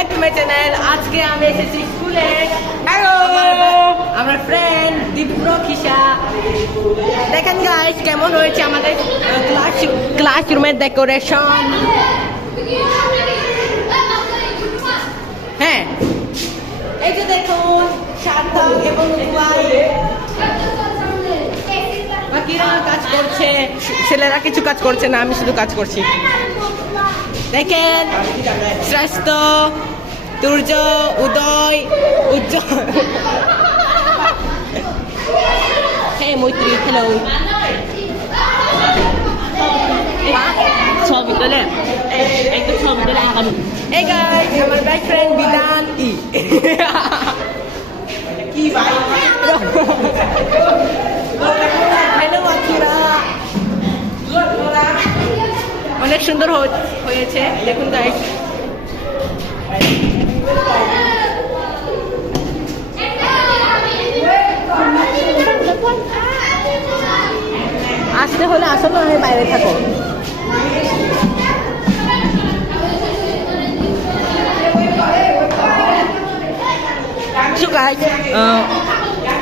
Back to my channel. আজকে আমি এসেছি স্কুলে। হ্যালো, আমার ফ্রেন্ড দীপ্রকিশা। দেখেন গাইস কেমন হয়েছে আমাদের ক্লাসরুমের ডেকোরেশন। হ্যাঁ, এই যে দেখুন সার্থক এবং বাকিরা কাজ করছে, ছেলেরা কিছু কাজ করছে না, আমি শুধু কাজ করছি। দেখেন শ্রেষ্ঠ, সূর্য, উদয়, উজ্জ্বল। হ্যাঁ মৈত্রী, হ্যালো। ছবি তোলে একটু ছবি তোলে আগামী এই গাইস আমার বেস্ট ফ্রেন্ড বিধান কি ভাই। হ্যালো আখিরা, অনেক সুন্দর হয়েছে দেখুন গাইস। আসতে হলে আসো, না হয় বাইরে থাকো।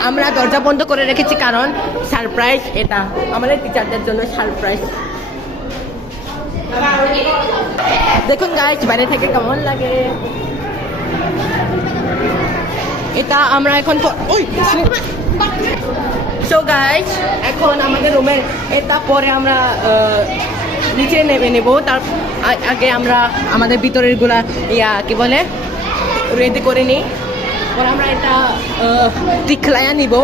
আমরা দরজা বন্ধ করে রেখেছি কারণ সারপ্রাইজ, এটা আমাদের টিচারদের জন্য সারপ্রাইজ। দেখুন গাইস বাইরে থেকে কেমন লাগে। এটা আমরা এখন সো গাইস এখন আমাদের রুমের এটা পরে আমরা নিচে নেব। তার আগে আমরা আমাদের ভিতরের গুলা কি বলে রেডি করে নিই, পরে আমরা এটা টিকলায়া নিব।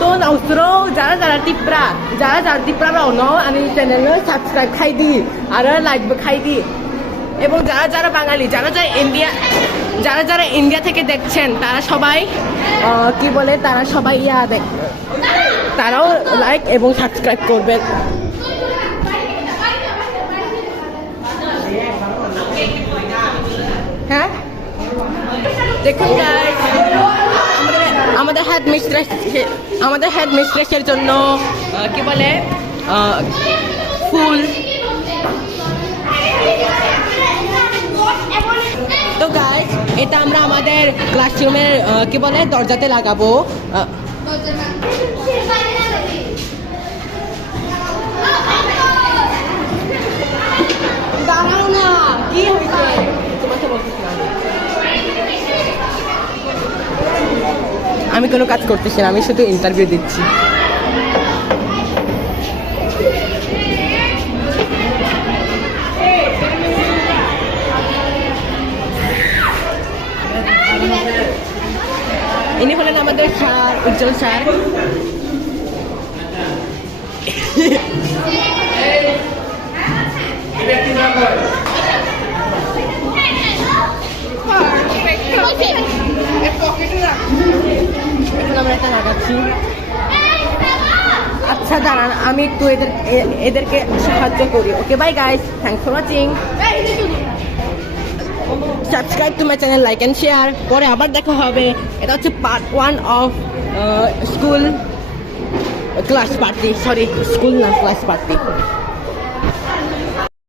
তো নাউসরো যারা টিপ্রা রাও আমি চ্যানেলে সাবস্ক্রাইব খাই দি আর লাইক খাই দি। এবং যারা বাঙালি, যারা ইন্ডিয়া থেকে দেখছেন তারা সবাই কি বলে, তারা সবাই তারাও লাইক এবং সাবস্ক্রাইব করবেন। হ্যাঁ দেখুন গাইস আমাদের হেড মিস্ট্রেসের জন্য কি বলে ফুল। তো গাইস এটা আমরা আমাদের ক্লাসরুমের কি বলে দরজাতে লাগাবো। দাঁড়াও না, কি হয়েছে তোমাকে বলতেছিলাম। আমি কোনো কাজ করতেছি না, আমি শুধু ইন্টারভিউ দিচ্ছি। ইনি হলেন আমাদের স্যার, উজ্জ্বল স্যার। এখন আমরা এটা লাগাচ্ছি। আচ্ছা দাঁড়ান, আমি একটু এদেরকে সাহায্য করি। Okay bye guys, thanks for watching. Subscribe to my channel, like and share. পরে আবার দেখা হবে। এটা হচ্ছে part 1 of school class party, sorry school না ক্লাস পার্টি।